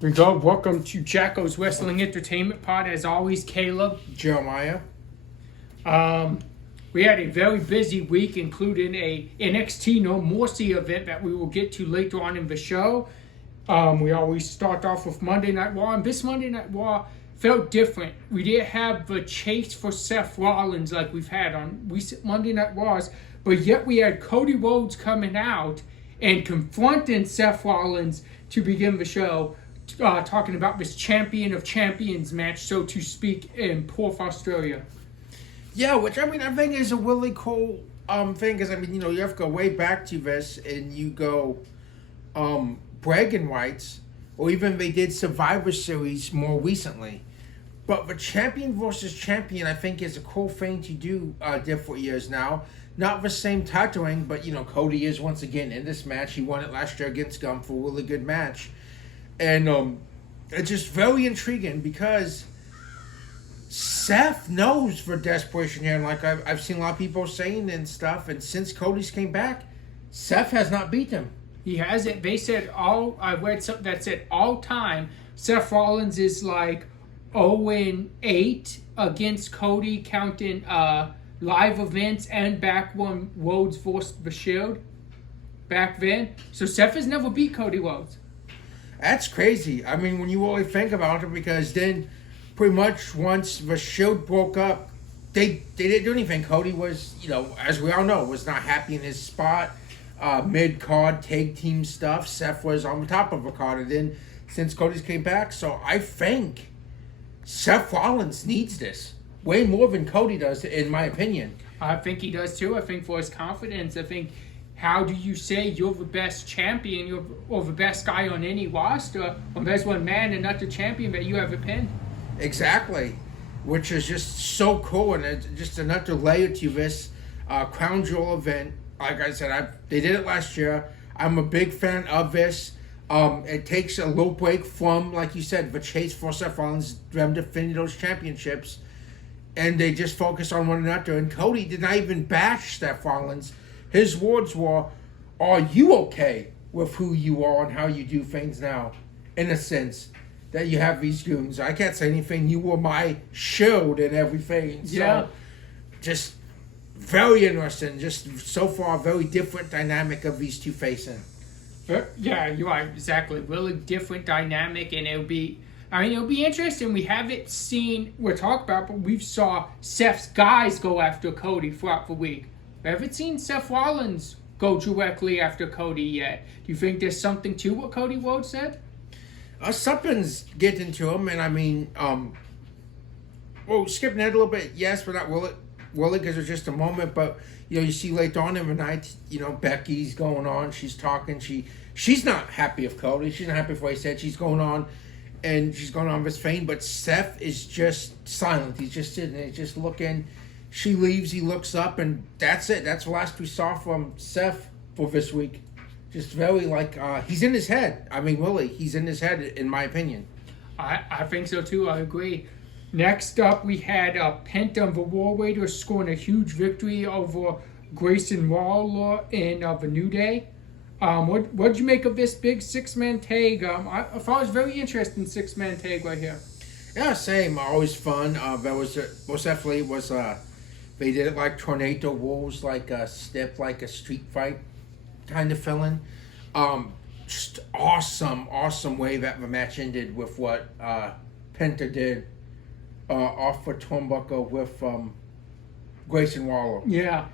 We go. Welcome to Jackal's Wrestling Entertainment Pod. As always, Caleb. Jeremiah. We had a very busy week, including a NXT No Mercy event that we will get to later on in the show. We always start off with Monday Night Raw, and this Monday Night Raw felt different. We didn't have the chase for Seth Rollins like we've had on recent Monday Night Raws, but yet we had Cody Rhodes coming out and confronting Seth Rollins to begin the show, talking about this Champion of Champions match, so to speak, in Perth, Australia. Yeah, which I think is a really cool thing, because you have to go way back to this, and you go bragging rights, or even they did Survivor Series more recently. But the champion versus champion, I think, is a cool thing to do different years now. Not the same titling, but Cody is once again in this match. He won it last year against Gum for a really good match. And it's just very intriguing because Seth knows for desperation here. And like I've seen a lot of people saying and stuff. And since Cody's came back, Seth has not beat him. He hasn't. They said I read something that said all time, Seth Rollins is like 0-8 against Cody, counting live events and back when Rhodes forced the Shield back then. So Seth has never beat Cody Rhodes. That's crazy. When you really think about it, because then pretty much once the Shield broke up, they didn't do anything. Cody was, as we all know, was not happy in his spot. Mid-card tag team stuff. Seth was on the top of the card. And then since Cody's came back, so I think Seth Rollins needs this way more than Cody does, in my opinion. I think he does too. I think for his confidence, how do you say you're the best champion or the best guy on any roster when there's one man and not the champion that you have a pin? Exactly, which is just so cool, and it's just another layer to this Crown Jewel event. Like I said, they did it last year. I'm a big fan of this. It takes a little break from, like you said, the chase for Seth Rollins, them defending those championships, and they just focus on one another. And Cody did not even bash Seth Rollins. His words were, "Are you okay with who you are and how you do things now?" In a sense, that you have these goons. I can't say anything. You were my shield and everything. Yeah. So, just very interesting. Just so far, very different dynamic of these two facing. Yeah, you're right. Exactly. Really different dynamic, and it'll be interesting. We haven't seen, we'll talk about, but we've saw Seth's guys go after Cody throughout the week. We haven't seen Seth Rollins go directly after Cody yet. Do you think there's something to what Cody Rhodes said? Something's getting to him, and skipping ahead a little bit, yes, but not really, because it's just a moment. But you see later on in the night, Becky's going on, she's talking, she's not happy with Cody, she's not happy with what he said, she's going on, and she's going on this thing. But Seth is just silent. He's just sitting there, he's just looking. She leaves, he looks up, and that's it. That's the last we saw from Seth for this week. Just very he's in his head. Really, he's in his head, in my opinion. I think so too. I agree. Next up, we had Penta and the War Raiders scoring a huge victory over Grayson Waller and the New Day. What'd you make of this big six-man tag? I thought it was very interesting six-man tag right here. Yeah, same. Always fun. That was most definitely was. They did it like tornado wolves, like a step, like a street fight kind of feeling. Just awesome way that the match ended with what Penta did off for turnbuckle with Grayson Waller. Yeah.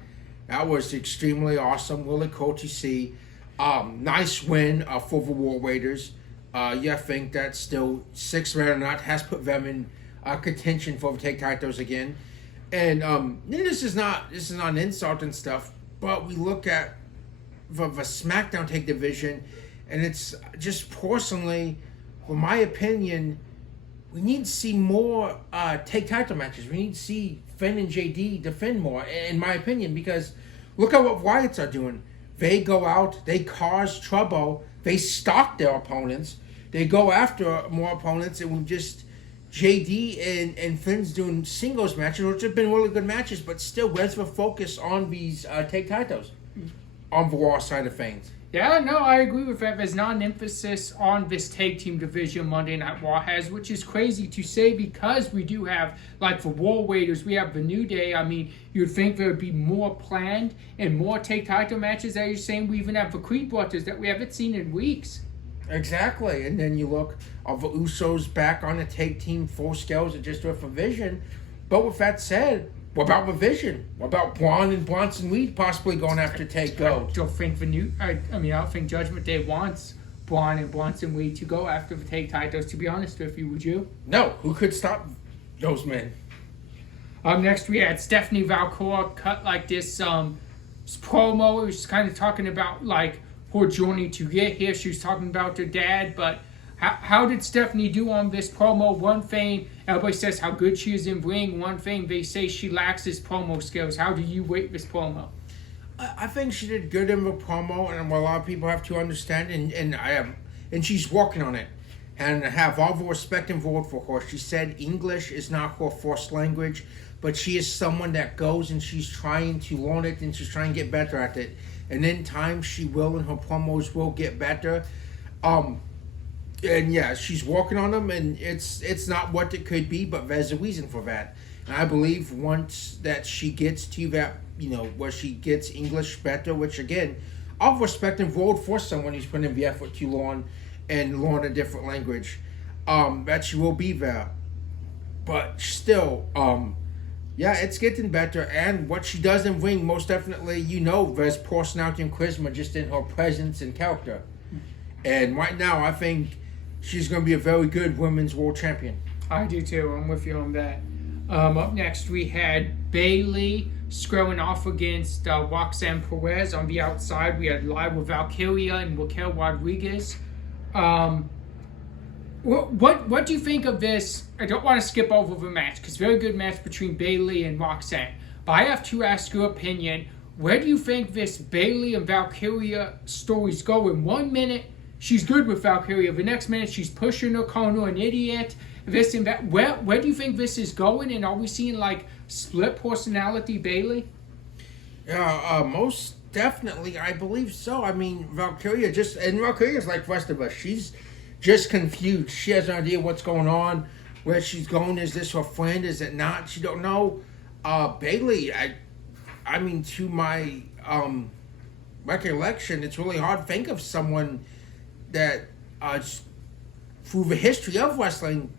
That was extremely awesome. Really cool to see. Nice win for the War Raiders. I think that still 6-man or not has put them in contention for the tag titles again. And this is not an insult and stuff, but we look at the SmackDown tag division, and it's just personally, for my opinion, we need to see more tag title matches. We need to see Finn and JD defend more, in my opinion, because look at what Wyatts are doing. They go out, they cause trouble, they stalk their opponents, they go after more opponents, and we just JD and Finn's doing singles matches, which have been really good matches, but still, where's the focus on these tag titles? on the Raw side of things. Yeah, no, I agree with that. There's not an emphasis on this tag team division Monday Night Raw has, which is crazy to say because we do have, like for War Raiders, we have the New Day. I mean, you'd think there would be more planned and more tag title matches. As you're saying, we even have the Creed Brothers that we haven't seen in weeks. Exactly. And then you look of the Usos back on the tag team full scales and just with a vision. But with that said, what about the vision? What about Braun and Bronson Reed possibly going after Take Gold? I don't think I don't think Judgment Day wants Braun and Bronson Reed to go after the tag titles, to be honest with you, would you? No. Who could stop those men? Next we had Stephanie Valcor cut like this promo. It was kind of talking about like her journey to get here. She was talking about her dad, but how did Stephanie do on this promo? One thing, everybody says how good she is in ring. One thing, they say she lacks his promo skills. How do you rate this promo? I think she did good in the promo, and a lot of people have to understand, and she's working on it. And I have all the respect involved for her. She said English is not her first language, but she is someone that goes and she's trying to learn it and she's trying to get better at it. And in time, she will, and her promos will get better. And yeah, she's working on them, and it's not what it could be, but there's a reason for that. And I believe once that she gets to that, where she gets English better, which again, all respect involved for someone who's putting in the effort to learn a different language, that she will be there. But still, yeah, it's getting better, and what she does in ring, most definitely, there's personality and charisma just in her presence and character. And right now, I think she's going to be a very good women's world champion. I do too. I'm with you on that. Up next, we had Bayley squaring off against Roxanne Perez. On the outside, we had Lyra Valkyria and Raquel Rodriguez. What do you think of this? I don't want to skip over the match because very good match between Bayley and Roxanne. But I have to ask your opinion. Where do you think this Bayley and Valkyria story's going? 1 minute, she's good with Valkyria. The next minute, she's pushing her, calling her an idiot. This and that. Where do you think this is going? And are we seeing like split personality Bayley? Yeah, most definitely, I believe so. I mean, Valkyria's like the rest of us. She's just confused. She has no idea what's going on, where she's going. Is this her friend? Is it not? She don't know. Bayley, I mean, to my recollection, it's really hard to think of someone that, through the history of wrestling,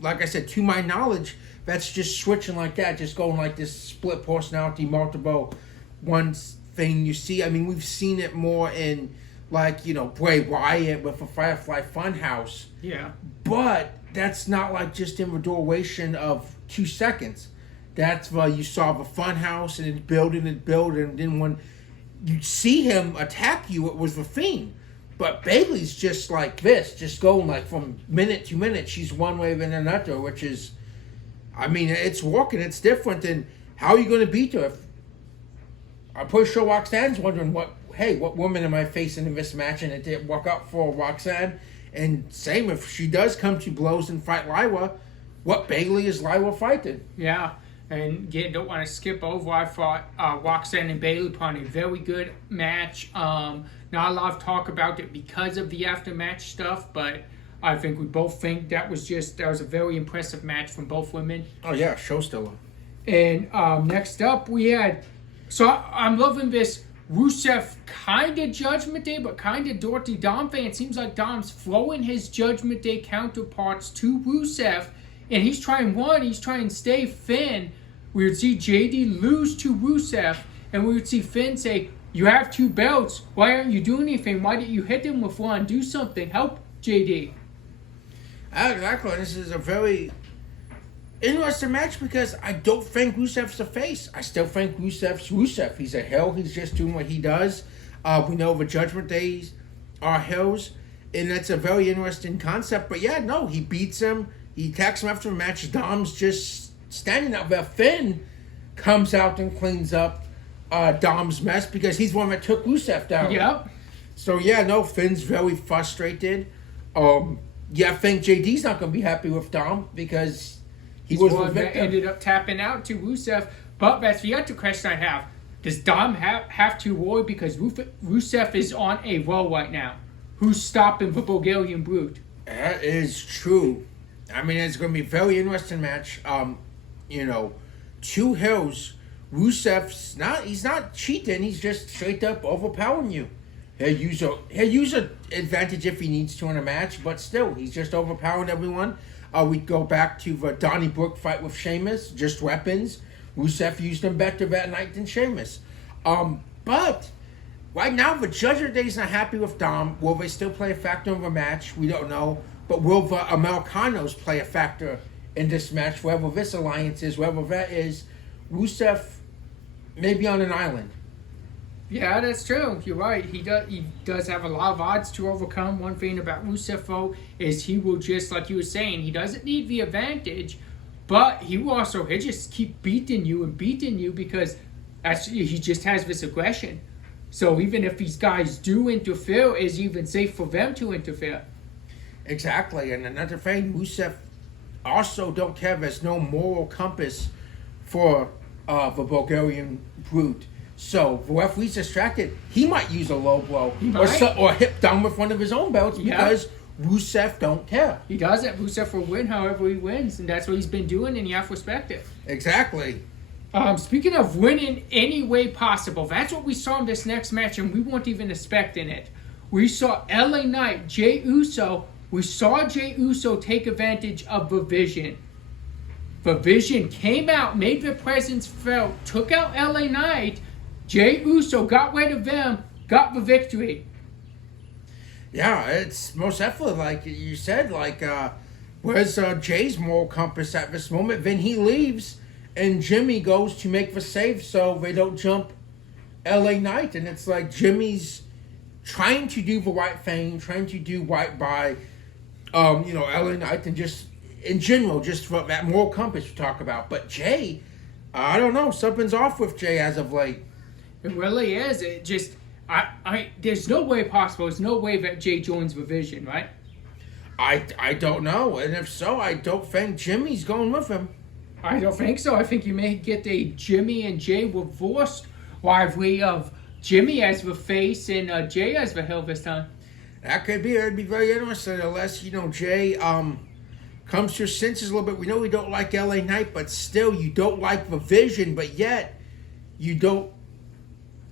like I said, to my knowledge, that's just switching like that, just going like this split personality, multiple one thing you see. I mean, we've seen it more in, like, Bray Wyatt with the Firefly Funhouse. Yeah. But that's not like just in the duration of 2 seconds. That's why you saw the Funhouse and it's building and building. And then when you see him attack you, it was the Fiend. But Bayley's just like this, just going like from minute to minute. She's one way than another, which is, I mean, it's working. It's different. And how are you going to beat her? I'm pretty sure Roxanne's wondering what woman am I facing in this match? And it didn't work out for Roxanne. And same, if she does come to blows and fight Lyra, what Bayley is Lyra fighting? Yeah. And again, don't want to skip over. I thought Roxanne and Bayley put on a very good match. Not a lot of talk about it because of the after-match stuff, but I think we both think that was a very impressive match from both women. Oh yeah, show stealer. And next up we had, so I'm loving this Rusev kind of Judgment Day, but kind of Dirty Dom thing. It seems like Dom's throwing his Judgment Day counterparts to Rusev, and he's trying to stay Finn. We would see JD lose to Rusev, and we would see Finn say, "You have 2 belts. Why aren't you doing anything? Why didn't you hit him with one? Do something. Help JD." Exactly. This is a very interesting match because I don't think Rusev's a face. I still think Rusev's Rusev. He's a heel. He's just doing what he does. We know the Judgment Days are heels, and that's a very interesting concept. But yeah, no, he beats him. He attacks him after the match. Dom's just standing out there. Finn comes out and cleans up Dom's mess because he's the one that took Rusev down. Yep. So yeah, no, Finn's very frustrated. Yeah, I think JD's not going to be happy with Dom because he was the victim. That ended up tapping out to Rusev. But that's the other question I have. does Dom have to worry because Rusev is on a roll right now? Who's stopping the Bulgarian Brute? That is true. I mean, it's going to be a very interesting match. Two hills. Rusev's he's not cheating. He's just straight up overpowering you. He'll use a advantage if he needs to in a match, but still, he's just overpowering everyone. We go back to the Donnybrook fight with Sheamus, just weapons. Rusev used them better that night than Sheamus. But right now, the Judge of the Day is not happy with Dom. Will they still play a factor in the match? We don't know. But will the Americanos play a factor in this match, wherever this alliance is, wherever that is? Rusev may be on an island. Yeah, that's true. You're right. He does have a lot of odds to overcome. One thing about Rusev, though, is he will just, like you were saying, he doesn't need the advantage, but he'll just keep beating you because he just has this aggression. So even if these guys do interfere, it's even safe for them to interfere. Exactly. And another thing, Rusev also don't care. There's no moral compass for the Bulgarian Brute. So the referee's distracted. He might use a low blow or hip down with one of his own belts because Rusev don't care. He doesn't. Rusev will win however he wins, and that's what he's been doing, and you have to respect it. Exactly. Speaking of winning any way possible, that's what we saw in this next match, and we weren't even expecting it. We saw LA Knight, Jey Uso. We saw Jey Uso take advantage of the Vision. The Vision came out, made their presence felt, took out LA Knight. Jey Uso got rid of them, got the victory. Yeah, it's most definitely like you said. Where's Jay's moral compass at this moment? Then he leaves, and Jimmy goes to make the save so they don't jump LA Knight, and it's like Jimmy's trying to do the right thing, trying to do right by, LA Knight, and just in general, just for that moral compass we talk about. But Jay, I don't know, something's off with Jay as of late. It really is. It just, there's no way possible. There's no way that Jay joins the Vision, right? I don't know, and if so, I don't think Jimmy's going with him. I don't think so. I think you may get a Jimmy and Jay divorced rivalry of Jimmy as the face and Jay as the heel this time. That could be. It'd be very interesting unless Jay comes to his senses a little bit. We know we don't like LA Knight, but still, you don't like the Vision, but yet you don't.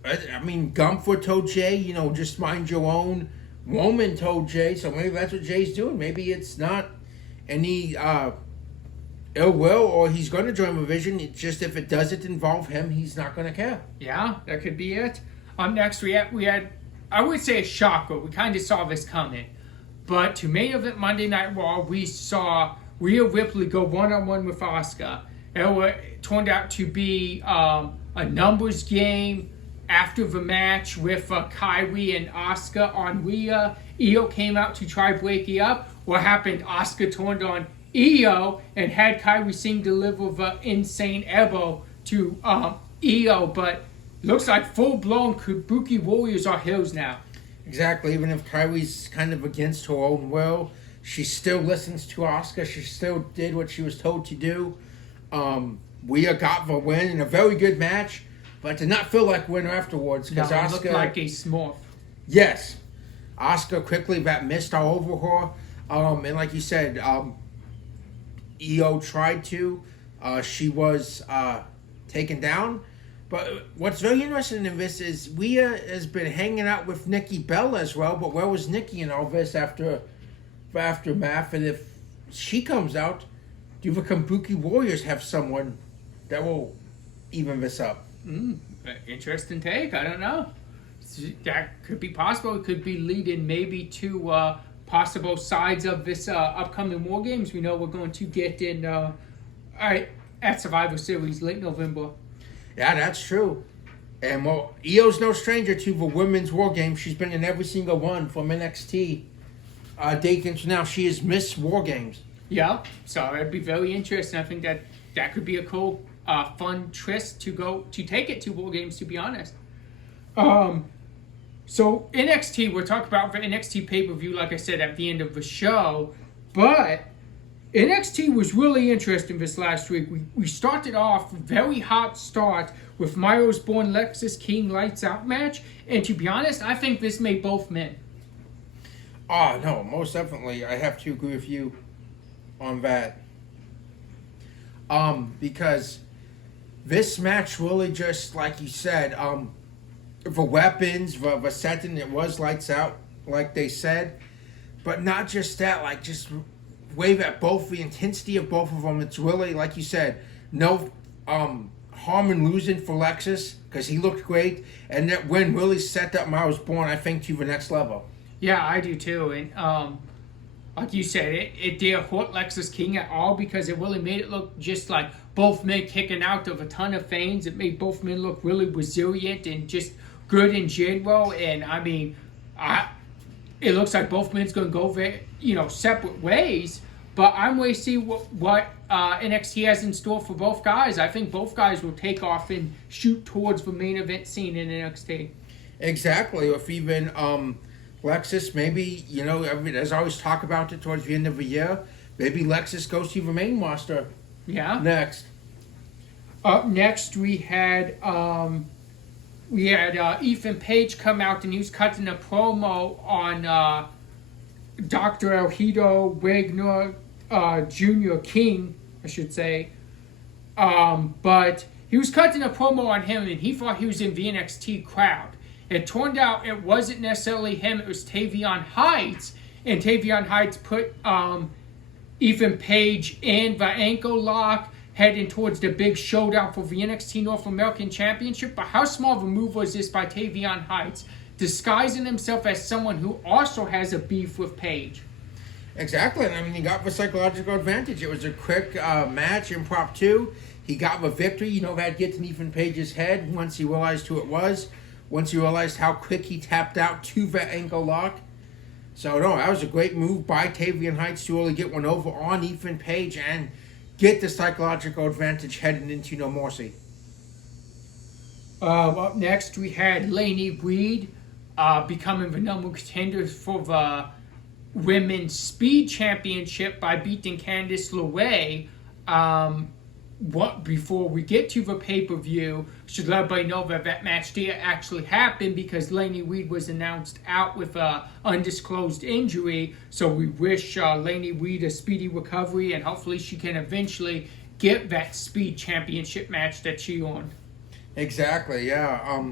I mean, Gunther told Jay, just mind your own. Roman told Jay, so maybe that's what Jay's doing. Maybe it's not any ill will, or he's going to join the Vision. It's just if it doesn't involve him, he's not going to care. Yeah, that could be it. Next, we had, I would say, a shocker. We kind of saw this coming. But to main event Monday Night Raw, we saw Rhea Ripley go one-on-one with Asuka. It turned out to be a numbers game. After the match with Kyrie and Asuka on Rhea, Io came out to try breaking up. What happened? Asuka turned on Io and had Kyrie Singh deliver the insane elbow to Io, but looks like full-blown Kabuki Warriors are heels now. Exactly. Even if Kyrie's kind of against her own will, she still listens to Asuka. She still did what she was told to do. Rhea got the win in a very good match. But did not feel like winner afterwards because Asuka looked like a smurf. Yes, Asuka quickly got missed all over her, and like you said, Io tried to. She was taken down. But what's very interesting in this is Rhea has been hanging out with Nikki Bella as well. But where was Nikki in all this aftermath? And if she comes out, do the Kabuki Warriors have someone that will even this up? Interesting take. I don't know. That could be possible. It could be leading maybe to possible sides of this upcoming War Games. We know we're going to get in at Survivor Series late November. Yeah, that's true. And Io's no stranger to the women's War Games. She's been in every single one from NXT dating to now. She is Miss War Games. Yeah, so it'd be very interesting. I think that could be a cool fun twist to take it to War Games, to be honest. So NXT, we'll talk about the NXT pay-per-view, like I said, at the end of the show. But NXT was really interesting this last week. We started off very hot start with Myros Born Lexus King Lights Out match. And to be honest, I think this made both men. Oh, no, most definitely. I have to agree with you on that. Because this match really just, like you said, the weapons, the setting, it was lights out, like they said. But not just that, like, just wave at both, the intensity of both of them. It's really, like you said, no harm in losing for Lexus, because he looked great. And that win really set up Myros Born, I think, to the next level. Yeah, I do too. And like you said, it didn't hurt Lexus King at all, because it really made it look just like both men kicking out of a ton of feints. It made both men look really resilient and just good in general. And I mean, it looks like both men's going to go very, separate ways. But I'm waiting to see what NXT has in store for both guys. I think both guys will take off and shoot towards the main event scene in NXT. Exactly. If even Lexus, maybe, there's always talk about it towards the end of the year. Maybe Lexus goes to the main roster. Yeah. Next. Up next, we had Ethan Page come out, and he was cutting a promo on Dr. Elhido Wagner Jr. King, I should say. But he was cutting a promo on him, and he thought he was in the NXT crowd. It turned out it wasn't necessarily him, it was Tavion Heights. And Tavion Heights put Ethan Page in the ankle lock, heading towards the big showdown for the NXT North American Championship. But how small of a move was this by Tavion Heights, disguising himself as someone who also has a beef with Page? Exactly. I mean, he got the psychological advantage. It was a quick match, impromptu. He got the victory. That gets in Ethan Page's head once he realized who it was. Once he realized how quick he tapped out to that ankle lock. So, no, that was a great move by Tavion Heights to really get one over on Ethan Page and get the psychological advantage heading into No Mercy. Up next, we had Lainey Reed becoming the number one contender for the Women's Speed Championship by beating Candice LeRae. Before we get to the pay-per-view, should let everybody know that match did actually happen, because Lainey Reed was announced out with an undisclosed injury. So we wish Lainey Reed a speedy recovery, and hopefully she can eventually get that Speed Championship match that she won. Exactly, yeah.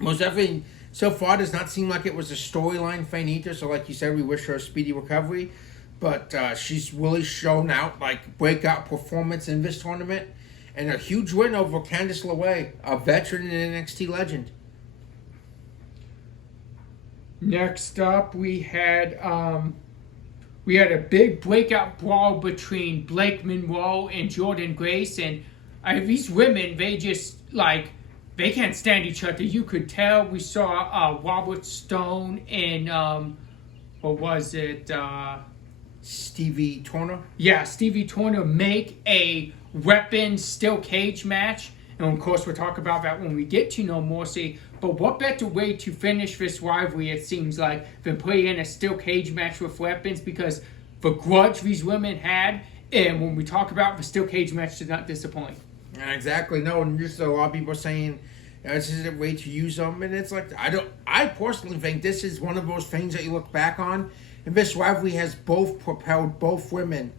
Most definitely, so far does not seem like it was a storyline thing either. So like you said, we wish her a speedy recovery. But she's really shown out, like, breakout performance in this tournament. And a huge win over Candice LeRae, a veteran and NXT legend. Next up, we had a big breakout brawl between Blake Monroe and Jordan Grace. And these women, they just, they can't stand each other. You could tell. We saw Robert Stone and, what was it, Stevie Turner? Yeah, Stevie Turner make a weapon steel cage match. And of course, we'll talk about that when we get to No Mercy. But what better way to finish this rivalry, it seems like, than play in a steel cage match with weapons? Because the grudge these women had, and when we talk about the steel cage match, did not disappoint. Exactly. No, and just a lot of people are saying this is a way to use them. And it's like, I personally think this is one of those things that you look back on. And this rivalry has both propelled both women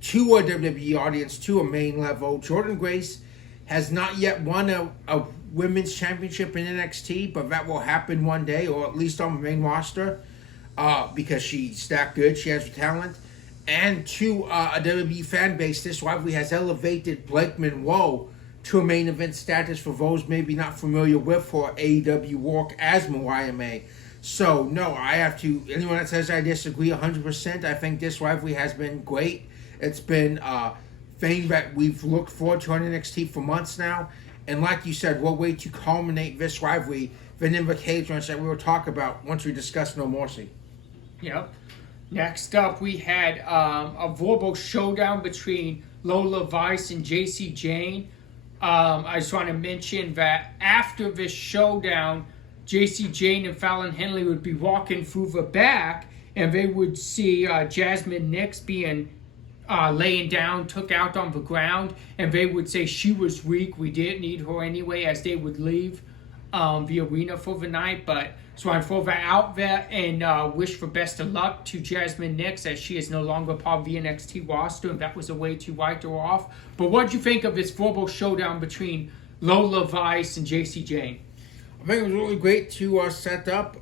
to a WWE audience, to a main level. Jordan Grace has not yet won a women's championship in NXT, but that will happen one day, or at least on the main roster, because she's that good. She has the talent. And to a WWE fan base, this rivalry has elevated Blake Monroe to a main event status for those maybe not familiar with her AEW work as Mariah May. So, no, I have to, anyone that says I disagree 100%, I think this rivalry has been great. It's been a thing that we've looked forward to on NXT for months now. And like you said, what way to culminate this rivalry than in the cage match that we will talk about once we discuss No Mercy. Yep. Next up, we had a verbal showdown between Lola Vice and JC Jane. I just want to mention that after this showdown, JC Jane and Fallon Henley would be walking through the back, and they would see Jasmine Nix being laying down, took out on the ground, and they would say she was weak. We didn't need her anyway, as they would leave the arena for the night. But so I throw that out there and wish for best of luck to Jasmine Nix, as she is no longer part of the NXT roster, and that was a way to write her off. But what did you think of this verbal showdown between Lola Vice and JC Jane? I think it was really great to set up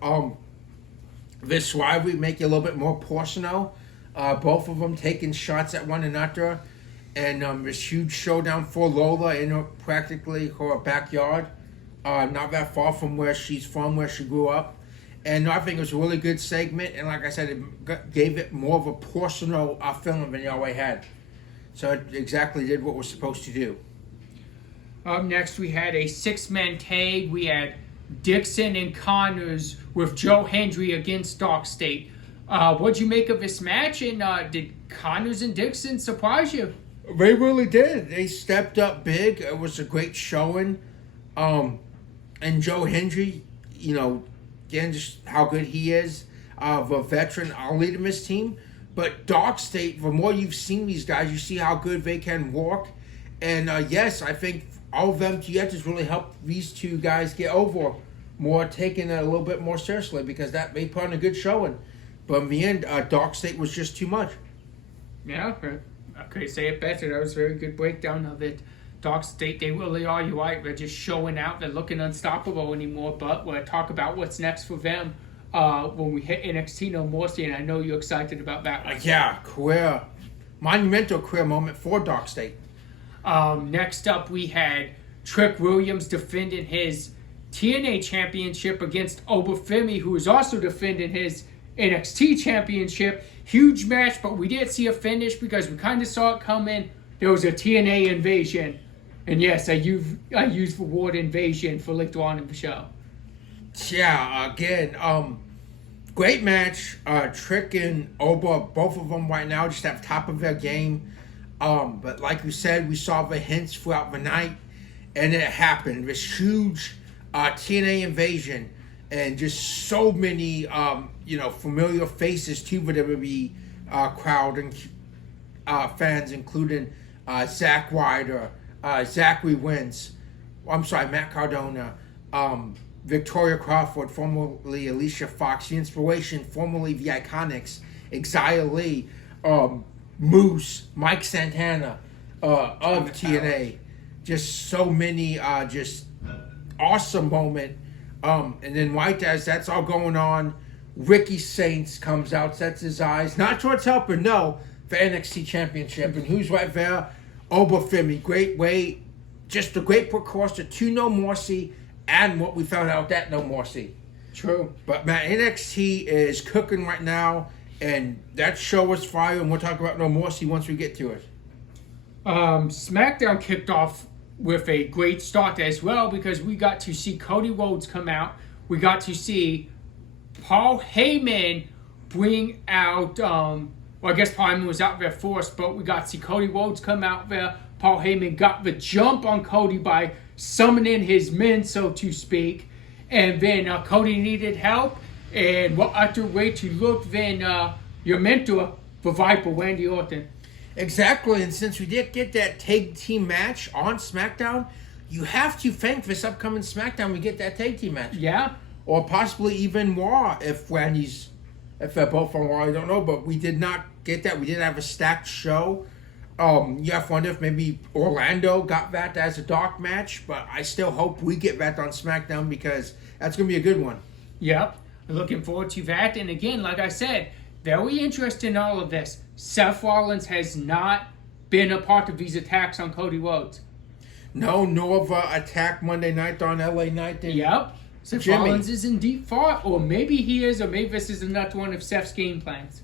this rivalry, make it a little bit more personal. Both of them taking shots at one another, and this huge showdown for Lola in practically her backyard, not that far from where she's from, where she grew up. And I think it was a really good segment, and like I said, it gave it more of a personal feeling than you always had. So it exactly did what it was supposed to do. Up next, we had a six-man tag. We had Dixon and Connors with Joe Hendry against Dark State. What'd you make of this match, and did Connors and Dixon surprise you? They really did. They stepped up big. It was a great showing. And Joe Hendry, you know, again, just how good he is, a veteran. I'll lead him his team. But Dark State, the more you've seen these guys, you see how good they can work. And yes, I think all of them together has really helped these two guys get over more, taking it a little bit more seriously, because that they put on a good showing. But in the end, Dark State was just too much. Yeah, I could say it better. That was a very good breakdown of it. Dark State, they really are, you're right. They're just showing out. They're looking unstoppable anymore. But we'll talk about what's next for them when we hit NXT No Mercy, and I know you're excited about that one. Yeah, monumental career moment for Dark State. Next up, we had Trick Williams defending his TNA championship against Obafemi, who is also defending his NXT championship. Huge match, but we didn't see a finish because we kind of saw it coming. There was a TNA invasion. And yes, I used the word invasion for later on in the show. Yeah, again, great match. Trick and Oba, both of them right now just at the top of their game. But like you said, we saw the hints throughout the night, and it happened. This huge TNA invasion, and just so many, familiar faces to the WWE crowd and fans, including Zack Ryder, Zachary Wentz, Matt Cardona, Victoria Crawford, formerly Alicia Fox, The Inspiration, formerly The Iconics, Xia Lee, Moose, Mike Santana of TNA. Just so many, just awesome moment. And then right as that's all going on, Ricky Saints comes out, sets his eyes, not towards helper, no, for NXT Championship. And who's right there? Obafemi. Great way, just a great precursor to No Mercy and what we found out that No Mercy. True. But man, NXT is cooking right now, and that show was fire, and we'll talk about No Mercy once we get to it. SmackDown kicked off with a great start as well, because we got to see Cody Rhodes come out. We got to see Paul Heyman bring out, I guess Paul Heyman was out there first, but we got to see Cody Rhodes come out there. Paul Heyman got the jump on Cody by summoning his men, so to speak. And then Cody needed help, and what other way to look than your mentor, the Viper, Randy Orton. Exactly, and since we did get that tag team match on SmackDown, you have to thank this upcoming SmackDown we get that tag team match. Yeah. Or possibly even Raw if they're both on Raw, I don't know, but we did not get that. We did have a stacked show. You have to wonder if maybe Orlando got that as a dark match, but I still hope we get that on SmackDown, because that's going to be a good one. Yep, looking forward to that. And again, like I said, very interested in all of this. Seth Rollins has not been a part of these attacks on Cody Rhodes. No, Nova attack Monday night on LA Knight. Yep. Seth Rollins is in deep thought, or maybe he is, or maybe this is another one of Seth's game plans.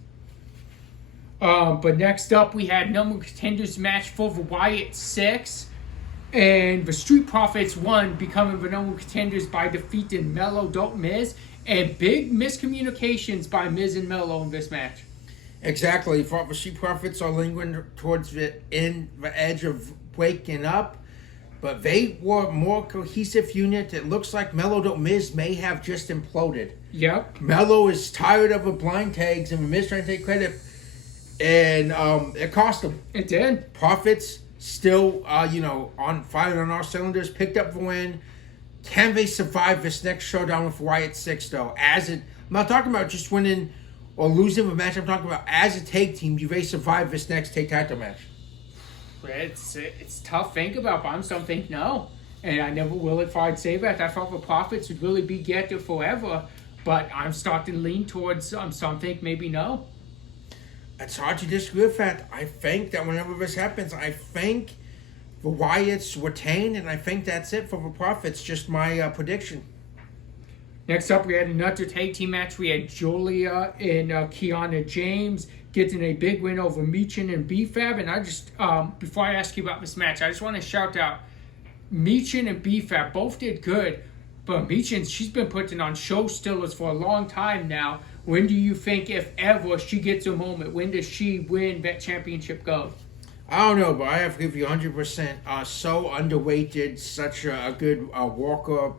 But next up, we had number contenders match for the Wyatt 6, and the Street Profits won, becoming the number contenders by defeating Mello, Dope Miz, and big miscommunications by Miz and Mello in this match. Exactly. The Street Profits are lingering towards the edge of breaking up, but they were a more cohesive unit. It looks like Mello, Dope Miz may have just imploded. Yep. Mello is tired of the blind tags, and Miz trying to take credit. and it cost them. It did. Profits still, on firing on all cylinders, picked up the win. Can they survive this next showdown with Wyatt 6, though? I'm not talking about just winning or losing the match. I'm talking about as a tag team, do they survive this next tag title match? It's tough to think about, but I'm starting to think no. And I never will if I'd say that. I thought the Profits would really be get there forever, but I'm starting to lean towards some think maybe no. It's hard to disagree with that. I think that whenever this happens, I think the Wyatts retain, and I think that's it for the Profits. Just my prediction. Next up, we had another tag team match. We had Julia and Kiana James getting a big win over Meechin and B-Fab. And I just, before I ask you about this match, I just want to shout out Meechin and B-Fab. Both did good, but Meechin, she's been putting on show stealers for a long time now. When do you think, if ever, she gets a moment? When does she win that championship go? I don't know, but I have to give you 100%. So underweighted, such a good walker,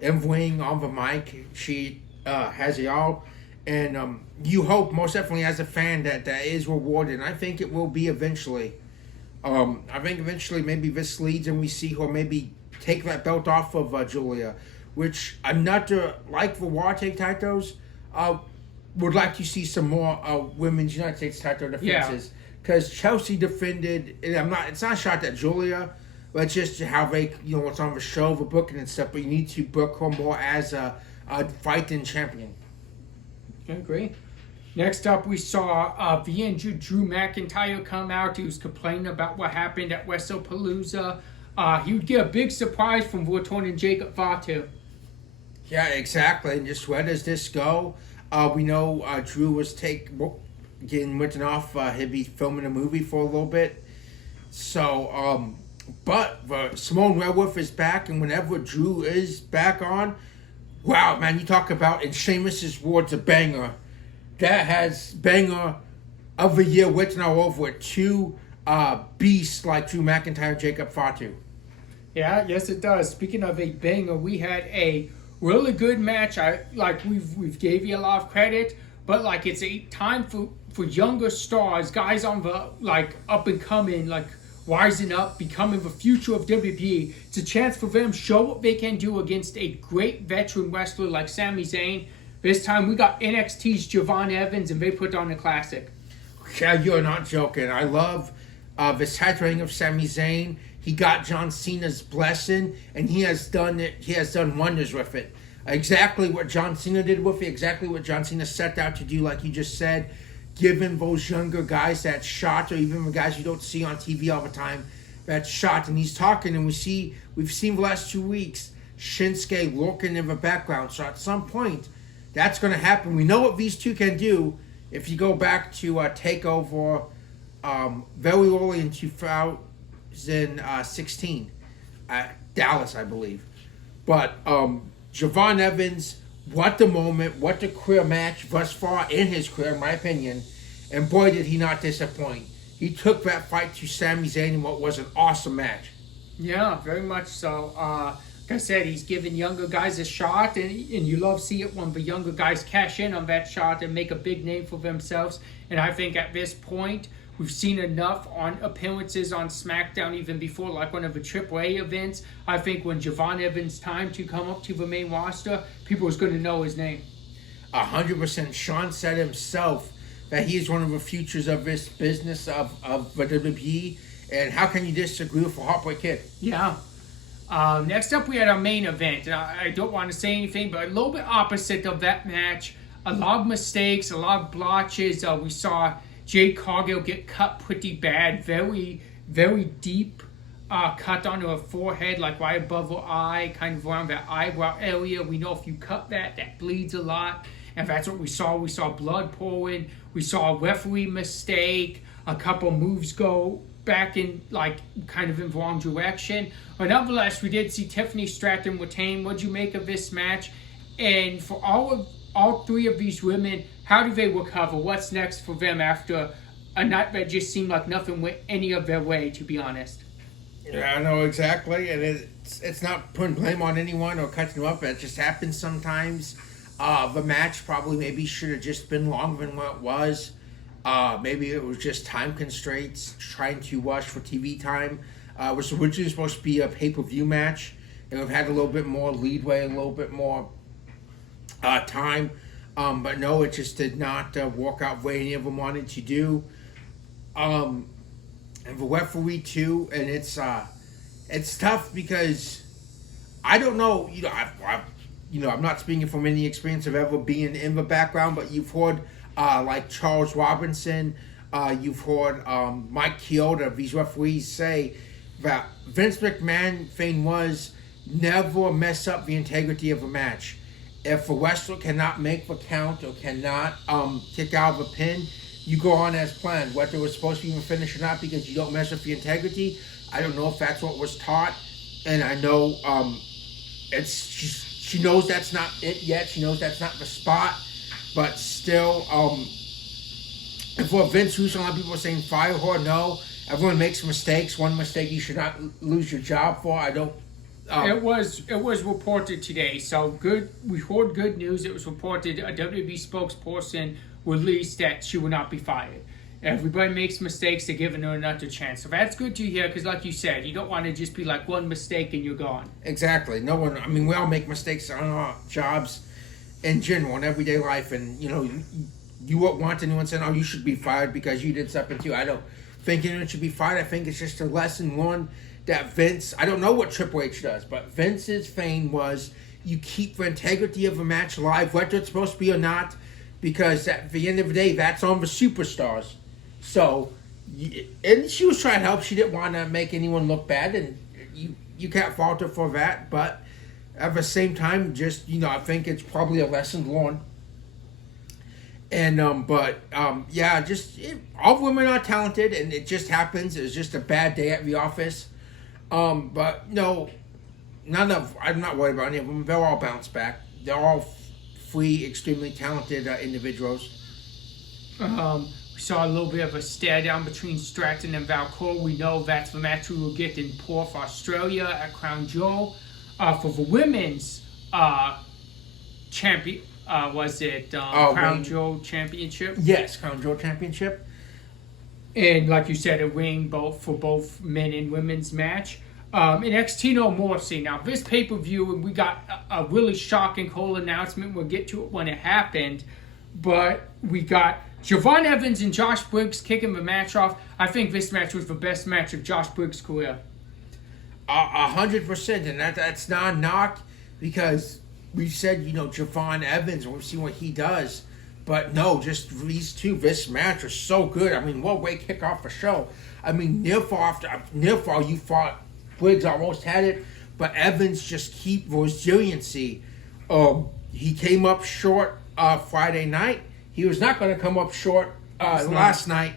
in-wing on the mic. She has it all. And you hope, most definitely as a fan, that is rewarded. And I think it will be eventually. I think eventually maybe this leads and we see her maybe take that belt off of Julia. Which, another, like the War Tag titles, would like to see some more Women's United States title defenses. Yeah. Because Chelsea defended, it's not a shot at Julia, but just how they, what's on the show, the booking and stuff, but you need to book her more as a fighting champion. I agree. Next up, we saw Drew McIntyre come out. He was complaining about what happened at WrestlePalooza. He would get a big surprise from Vorton and Jacob Fatu. Yeah, exactly. And just where does this go? We know Drew was getting written off. He'd be filming a movie for a little bit. So, but Simone Redworth is back, and whenever Drew is back on, wow, man, you talk about in Sheamus's words a banger. That has banger of the year written all over it. Two beasts like Drew McIntyre and Jacob Fatu. Yeah, yes it does. Speaking of a banger, we had a really good match. We've gave you a lot of credit, but it's a time for younger stars, guys on the up and coming, rising up, becoming the future of WWE. It's a chance for them to show what they can do against a great veteran wrestler like Sami Zayn. This time we got NXT's Javon Evans, and they put on a classic. Yeah, you're not joking. I love the titling of Sami Zayn. He got John Cena's blessing, and he has done it. He has done wonders with it. Exactly what John Cena did with it. Exactly what John Cena set out to do, like you just said. Giving those younger guys that shot, or even the guys you don't see on TV all the time, that shot. And he's talking, and we've seen the last 2 weeks Shinsuke lurking in the background. So at some point, that's going to happen. We know what these two can do. If you go back to TakeOver very early in 2016 at Dallas, I believe. But Javon Evans, what the moment, what the career match thus far in his career, in my opinion. And boy, did he not disappoint. He took that fight to Sami Zayn in what was an awesome match. Yeah, very much so. Like I said, he's giving younger guys a shot, and you love seeing it when the younger guys cash in on that shot and make a big name for themselves. And I think at this point, we've seen enough on appearances on SmackDown even before, like one of the AAA events. I think when Javon Evans' time to come up to the main roster, people was going to know his name. 100%. Sean said himself that he is one of the futures of this business of the WWE. And how can you disagree with a Heartbreak Kid? Yeah. Next up, we had our main event. I don't want to say anything, but a little bit opposite of that match. A lot of mistakes, a lot of blotches. We saw Jade Cargill get cut pretty bad. Very, very deep cut onto her forehead, right above her eye, kind of around that eyebrow area. We know if you cut that bleeds a lot. And that's what we saw. We saw blood pouring. We saw a referee mistake. A couple moves go back in, kind of in the wrong direction. But nonetheless, we did see Tiffany Stratton retain. What'd you make of this match? And for all three of these women, how do they recover? What's next for them after a night that just seemed like nothing went any of their way, to be honest? Yeah, I know exactly. And it's not putting blame on anyone or cutting them up. It just happens sometimes. The match probably maybe should have just been longer than what it was. Maybe it was just time constraints, trying to rush for TV time. It was originally supposed to be a pay-per-view match. It would have had a little bit more leadway, a little bit more time. But no, it just did not work out the way any of them wanted to do. And the referee too, and it's tough because I don't know. I'm not speaking from any experience of ever being in the background, but you've heard like Charles Robinson, you've heard Mike Chioda, these referees say that Vince McMahon thing was never mess up the integrity of a match. If a wrestler cannot make the count or cannot kick out of a pin, you go on as planned. Whether it was supposed to be a finish or not, because you don't mess up the integrity, I don't know if that's what was taught. And I know she knows that's not it yet. She knows that's not the spot. But still, for Vince Russo, a lot of people are saying fire her. No, everyone makes mistakes. One mistake you should not lose your job for. I don't. It was reported today, so good. We heard good news. It was reported a WWE spokesperson released that she will not be fired. Everybody makes mistakes. They're giving her another chance. So that's good to hear because, like you said, you don't want to just be like one mistake and you're gone. Exactly. No one. I mean, we all make mistakes on our jobs in general in everyday life, and you won't want anyone saying, "Oh, you should be fired because you did something too." I don't think anyone should be fired. I think it's just a lesson learned. That Vince, I don't know what Triple H does, but Vince's thing was you keep the integrity of a match alive, whether it's supposed to be or not, because at the end of the day, that's on the superstars. So, and she was trying to help. She didn't want to make anyone look bad, and you can't fault her for that. But at the same time, just I think it's probably a lesson learned. And all women are talented, and it just happens. It was just a bad day at the office. But no, I'm not worried about any of them. They'll all bounce back. They're all three extremely talented individuals. We saw a little bit of a stare down between Stratton and Valcourt. We know that's the match we will get in Perth, Australia at Crown Jewel. For the women's champion, was it Crown Jewel Championship? Yes, Crown Jewel Championship. And like you said, a ring for both men and women's match. NXT No Mercy. Now, this pay-per-view, and we got a really shocking whole announcement. We'll get to it when it happened. But we got Javon Evans and Josh Briggs kicking the match off. I think this match was the best match of Josh Briggs' career. 100%. And that's not a knock because we've said, Javon Evans, and we've seen what he does. But no, just these two, this match was so good. I mean, what way kick off the show. I mean, near fall, you thought Briggs almost had it, but Evans just keep resiliency. He came up short Friday night. He was not going to come up short last night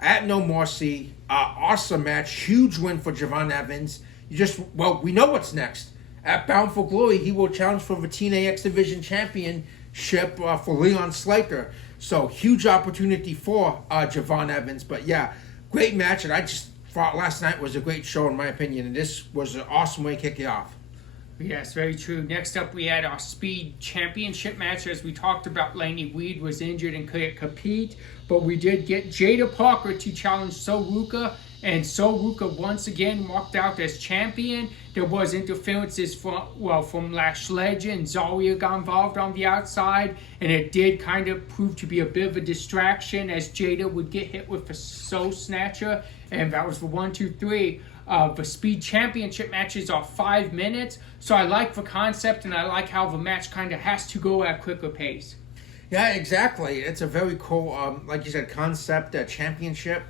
at No Mercy. Awesome match. Huge win for Javon Evans. We know what's next. At Bound for Glory, he will challenge for the TNA X Division Championship for Leon Slater. So, huge opportunity for Javon Evans. But yeah, great match. And I just thought last night was a great show, in my opinion. And this was an awesome way to kick it off. Yes, very true. Next up, we had our Speed Championship match. As we talked about, Laney Weed was injured and couldn't compete. But we did get Jada Parker to challenge Soruka. And Soruka once again walked out as champion. There was interferences from Lash Legend. Zarya got involved on the outside. And it did kind of prove to be a bit of a distraction as Jada would get hit with a Soul Snatcher. And that was the 1, 2, 3. The Speed Championship matches are 5 minutes. So I like the concept and I like how the match kind of has to go at a quicker pace. Yeah, exactly. It's a very cool, like you said, concept, championship.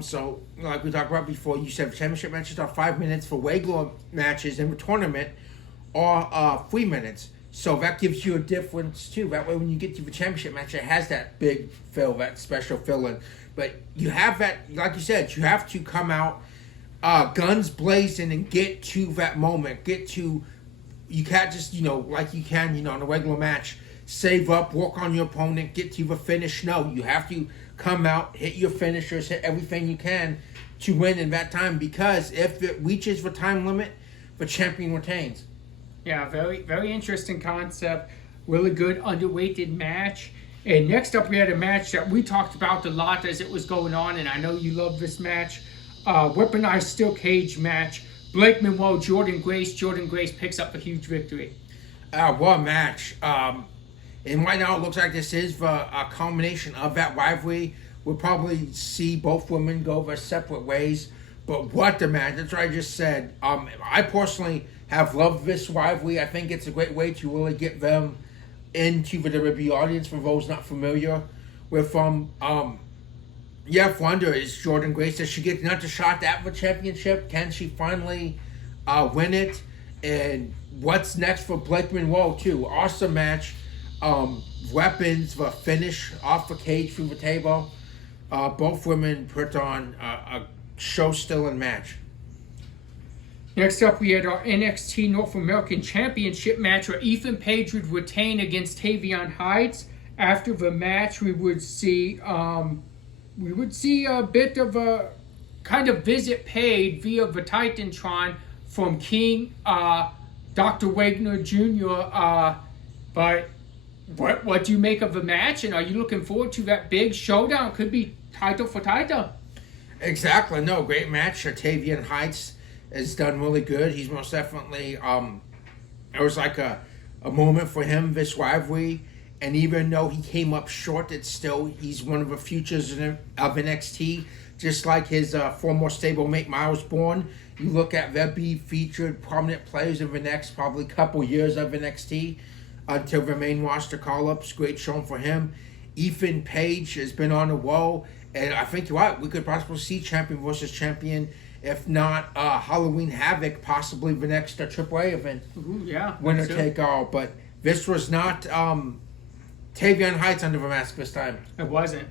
So, like we talked about before, you said championship matches are 5 minutes. For regular matches in the tournament are 3 minutes. So that gives you a difference too. That way, when you get to the championship match, it has that big fill, that special fill-in. But you have that, like you said, you have to come out guns blazing and get to that moment. You can't just, like you can, in a regular match, save up, work on your opponent, get to the finish. No, you have to come out, hit your finishers, hit everything you can to win in that time, because if it reaches the time limit, the champion retains. Yeah, very, very interesting concept. Really good underweighted match. And next up, we had a match that we talked about a lot as it was going on, and I know you love this match. Weaponized steel cage match. Blake Monroe, Jordan Grace. Jordan Grace picks up a huge victory. What a match. And right now it looks like this is a culmination of that rivalry. We'll probably see both women go their separate ways. But what the match. That's what I just said. I personally have loved this rivalry. I think it's a great way to really get them into the WWE audience for those not familiar with wonder is Jordan Grace. Does she get another shot at the championship? Can she finally win it? And what's next for Blake Monroe too? Awesome match. Weapons, the finish off the cage through the table. Both women put on a show-stealing match. Next up, we had our NXT North American Championship match where Ethan Page would retain against Tavion Heights. After the match, we would see a bit of a kind of visit paid via the Titantron from King Dr. Wagner Jr. But what do you make of the match? And are you looking forward to that big showdown? Could be title for title. Exactly. No, great match. Tavion Heights has done really good. He's most definitely, it was like a moment for him, this rivalry. And even though he came up short, he's one of the futures of NXT. Just like his former stablemate Miles Bourne. You look at they'll be featured prominent players in the next probably couple years of NXT until the main roster call-ups. Great showing for him. Ethan Page has been on a roll. And I think you're right. We could possibly see champion versus champion. If not Halloween Havoc, possibly the next AAA event. Ooh, yeah. Winner take all. But this was not Tavion Heights under the mask this time. It wasn't.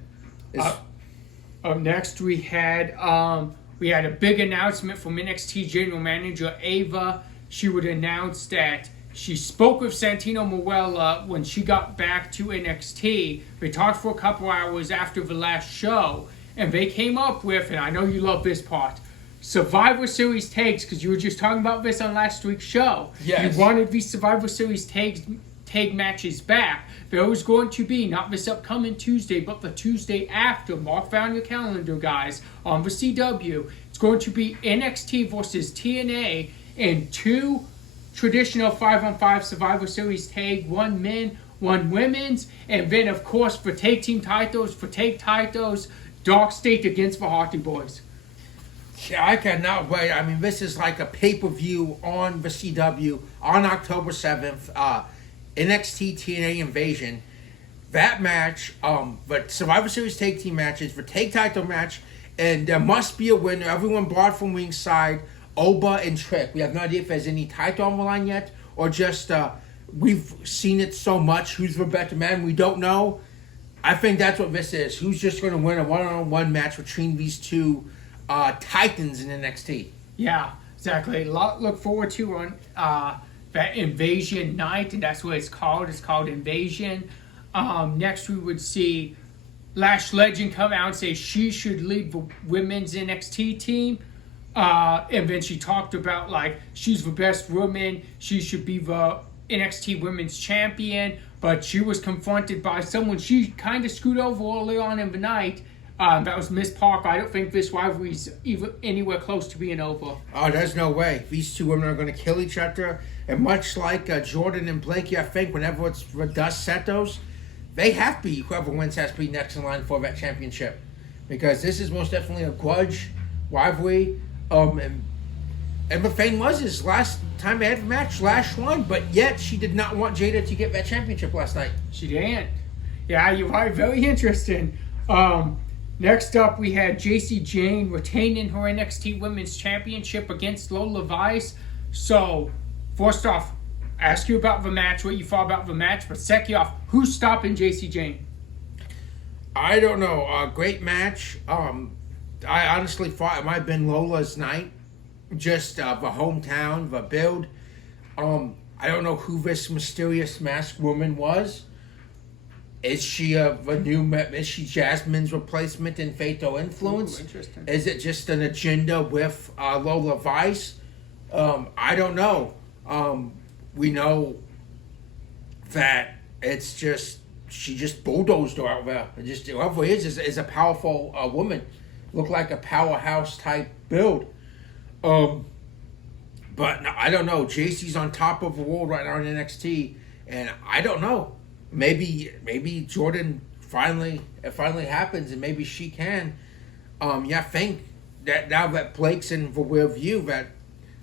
Up next, we had a big announcement from NXT General Manager Ava. She would announce that she spoke with Santino Marella when she got back to NXT. They talked for a couple hours after the last show, and they came up with, and I know you love this part, Survivor Series tags, because you were just talking about this on last week's show. Yes. You wanted these Survivor Series tag matches back. There was going to be, not this upcoming Tuesday, but the Tuesday after. Mark down your calendar, guys, on the CW. It's going to be NXT versus TNA and 2 traditional 5-on-5 Survivor Series tag, 1 men, 1 women's, and then, of course, for tag team titles, Dark State against the Hardy Boys. Yeah, I cannot wait. I mean, this is like a pay-per-view on the CW on October 7th. NXT TNA Invasion. That match, the Survivor Series tag team matches, the tag title match, and there must be a winner. Everyone barred from ringside, Oba and Trick. We have no idea if there's any title on the line yet, or just we've seen it so much. Who's the better man? We don't know. I think that's what this is. Who's just going to win a one-on-one match between these two titans in NXT? Yeah, exactly. A lot to look forward to on that Invasion night, and that's what it's called. It's called Invasion. Next, we would see Lash Legend come out and say she should lead the women's NXT team. And then she talked about, like, she's the best woman. She should be the NXT women's champion. But she was confronted by someone she kind of screwed over early on in the night. That was Miss Parker. I don't think this rivalry's even anywhere close to being over. Oh, there's no way. These two women are going to kill each other. And much like Jordan and Blakey, I think whenever it's the dust settles, they have to be, whoever wins has to be next in line for that championship. Because this is most definitely a grudge rivalry. And the thing was, is last time they had a match, Lash won, but yet she did not want Jada to get that championship last night. She didn't. Yeah, you're right. Very interesting. Next up, we had JC Jane retaining her NXT Women's Championship against Lola Vice. So, first off, ask you about the match, what you thought about the match, but second off, who's stopping JC Jane? I don't know. Great match. I honestly thought it might have been Lola's night. Just the hometown, the build. I don't know who this mysterious masked woman was. Is she is she Jasmine's replacement in Fatal Influence? Ooh, interesting. Is it just an agenda with Lola Vice? I don't know. We know that it's just she just bulldozed her out there. And just whoever it is a powerful woman. Looked like a powerhouse type build. But no, I don't know. JC's on top of the world right now in NXT, and I don't know. Maybe Jordan it finally happens, and maybe she can. I think that now that Blake's in the rear view, that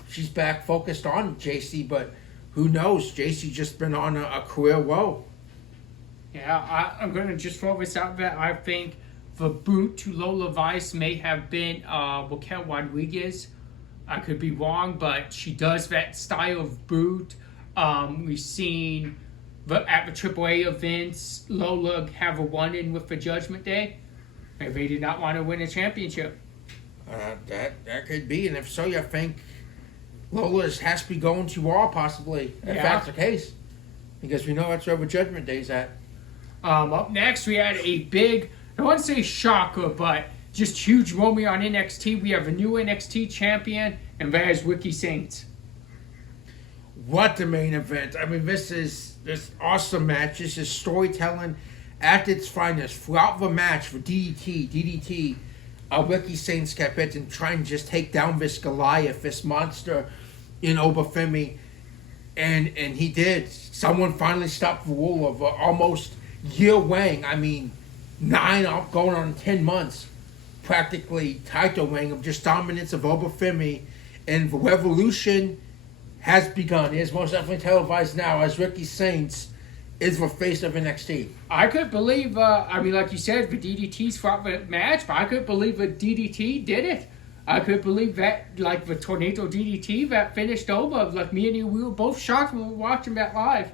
she's back focused on JC, but who knows? JC just been on a career low. Yeah, I'm going to just throw this out there. I think the boot to Lola Vice may have been Raquel Rodriguez. I could be wrong, but she does that style of boot. We've seen at the AAA events, Lola have a run-in with the Judgment Day. Maybe they did not want to win a championship. That could be, and if so, I think Lola has to be going to Raw possibly, if that's the case. Because we know that's where the Judgment Day's at. Up next, we had a big, I wouldn't say shocker, but just huge moment on NXT. We have a new NXT champion, and that is Ricky Saints. What the main event. I mean, this awesome match. This is storytelling at its finest. Throughout the match, for DDT, Ricky Saints kept it and trying to just take down this Goliath, this monster in Obafemi. And he did. Someone finally stopped the rule of almost year weighing. I mean, 9 going on 10 months. Practically title weighing of just dominance of Obafemi. And the revolution has begun. It is most definitely televised now as Ricky Saints is the face of NXT. I could believe, like you said, the DDT's fought the match, but I could believe the DDT did it. I could believe that, like the Tornado DDT that finished over. Like me and you, we were both shocked when we were watching that live.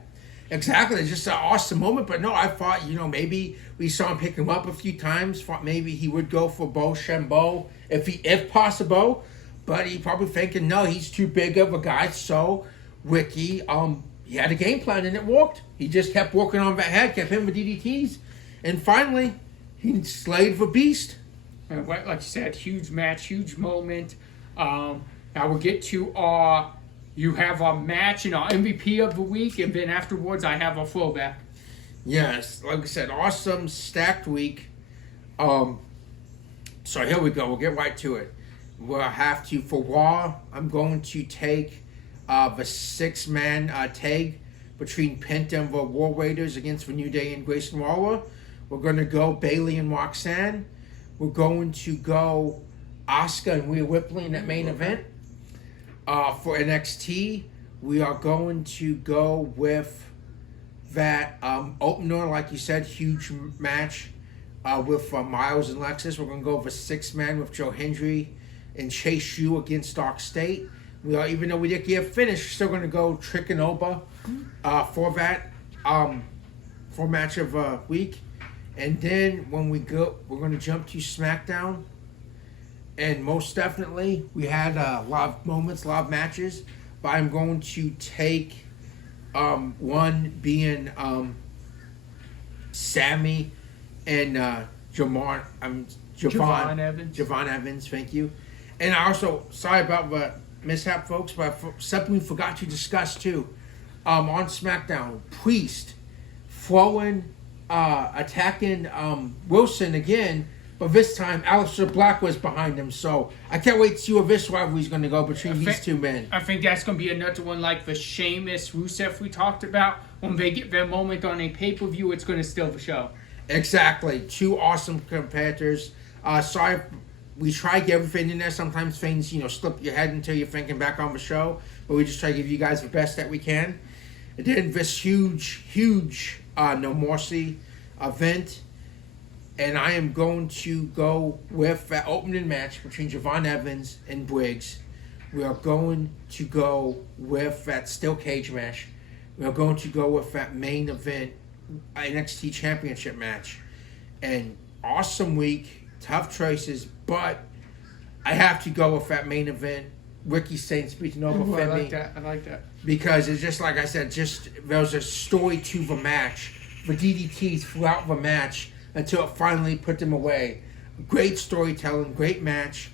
Exactly. It's just an awesome moment. But no, I thought, maybe we saw him pick him up a few times. Thought maybe he would go for Bo Shambo if possible. But he probably thinking, no, he's too big of a guy. So Ricky, he had a game plan and it worked. He just kept working on that head, kept hitting with DDTs. And finally, he slayed the beast. And like you said, huge match, huge moment. Now we'll get to you have our match and our MVP of the week, and then afterwards I have a throwback. Yes, like I said, awesome, stacked week. So here we go. We'll get right to it. We'll have to, for Raw, I'm going to take the 6-man tag between Penta and the War Raiders against the New Day and Grayson Waller. We're going to go Bayley and Roxanne. We're going to go Asuka and Rhea Ripley in that main event. For NXT, we are going to go with that opener, like you said, huge match with Miles and Lexus. We're going to go with a 6-man with Joe Hendry and Chase Yu against Dark State. Even though we didn't get finished, we're still going to go Trick and Oba for that for match of week. And then when we go, we're going to jump to SmackDown. And most definitely, we had a lot of moments, a lot of matches. But I'm going to take one being Sammy and Javon Evans, thank you. And I also, sorry about the mishap, folks, but something we forgot to discuss too. On SmackDown, Priest attacking Wilson again, but this time Aleister Black was behind him. So I can't wait to see where this rivalry is going to go between these two men. I think that's going to be another one like the Sheamus Rusev we talked about. When they get their moment on a pay-per-view, it's going to steal the show. Exactly. Two awesome competitors. Sorry, we try to get everything in there. Sometimes things, slip your head until you're thinking back on the show. But we just try to give you guys the best that we can. And then this huge No Mercy event. And I am going to go with that opening match between Javon Evans and Briggs. We are going to go with that steel cage match. We are going to go with that main event NXT Championship match. And awesome week, tough choices, but I have to go with that main event. Ricky Saints beating over Femi. I like that. Because it's just like I said, there was a story to the match. The DDTs throughout the match until it finally put them away. Great storytelling, great match.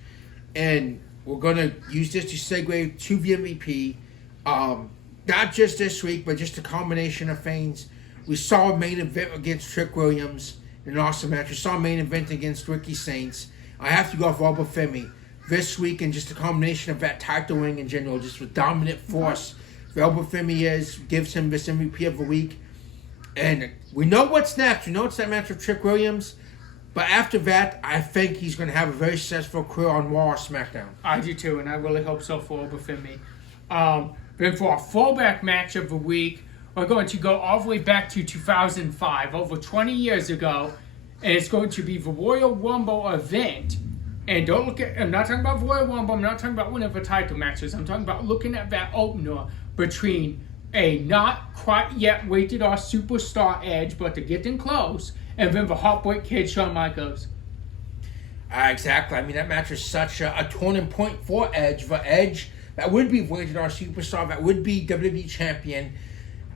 And we're going to use this to segue to the MVP. Not just this week, but just a combination of things. We saw a main event against Trick Williams in an awesome match. We saw a main event against Ricky Saints. I have to go with Obafemi this week, and just a combination of that title wing in general, just with dominant force. Obafemi gives him this MVP of the week. And we know what's next. We know it's that match with Trick Williams. But after that, I think he's going to have a very successful career on Raw or SmackDown. I do too, and I really hope so for Obafemi. Then for our fallback match of the week, we're going to go all the way back to 2005, over 20 years ago, and it's going to be the Royal Rumble event. And don't look at, I'm not talking about the Royal Rumble, I'm not talking about one of the title matches, I'm talking about looking at that opener between a not quite yet rated R superstar Edge, but they're getting close, and then the Heartbreak Kid, Shawn Michaels. Exactly. I mean, that match was such a turning point for Edge. For Edge, that would be rated R superstar, that would be WWE champion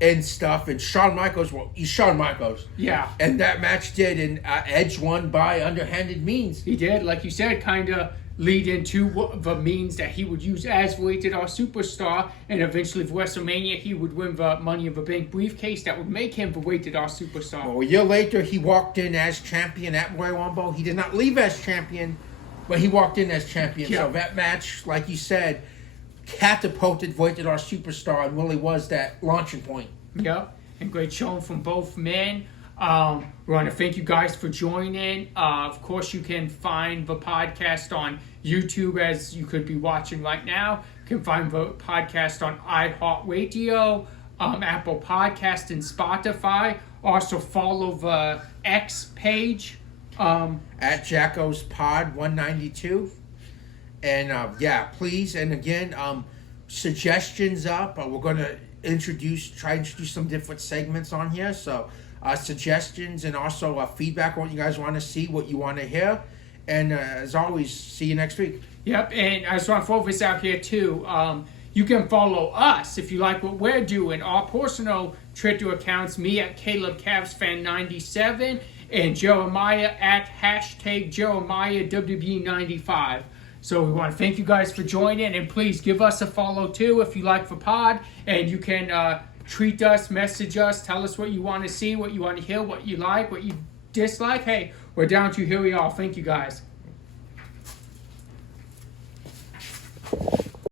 and stuff. And Shawn Michaels, well, he's Shawn Michaels. Yeah. And that match did, and Edge won by underhanded means. He did, like you said, kind of lead into the means that he would use as rated R superstar, and eventually for WrestleMania he would win the Money in the Bank briefcase that would make him the rated R superstar. Well, a year later he walked in as champion at Royal Rumble. He did not leave as champion, but he walked in as champion. Yeah. So that match, like you said, catapulted rated R superstar and really was that launching point. Yep, and great showing from both men. We want to thank you guys for joining. Of course, you can find the podcast on YouTube, as you could be watching right now. You can find the podcast on iHeartRadio, Apple Podcast, and Spotify. Also follow the X page. At Jackal's Pod 192. And please, and again, suggestions up. We're going to try to introduce some different segments on here. So suggestions and also feedback on what you guys want to see, what you want to hear. And as always, see you next week. Yep, and I just want to throw this out here too. You can follow us if you like what we're doing. Our personal Twitter accounts, me at CalebCavsFan97 and Jeremiah at #JeremiahWB95. So we want to thank you guys for joining, and please give us a follow too if you like the pod, and you can tweet us, message us, tell us what you want to see, what you want to hear, what you like, what you dislike. Hey, we're down to here we are. Thank you guys.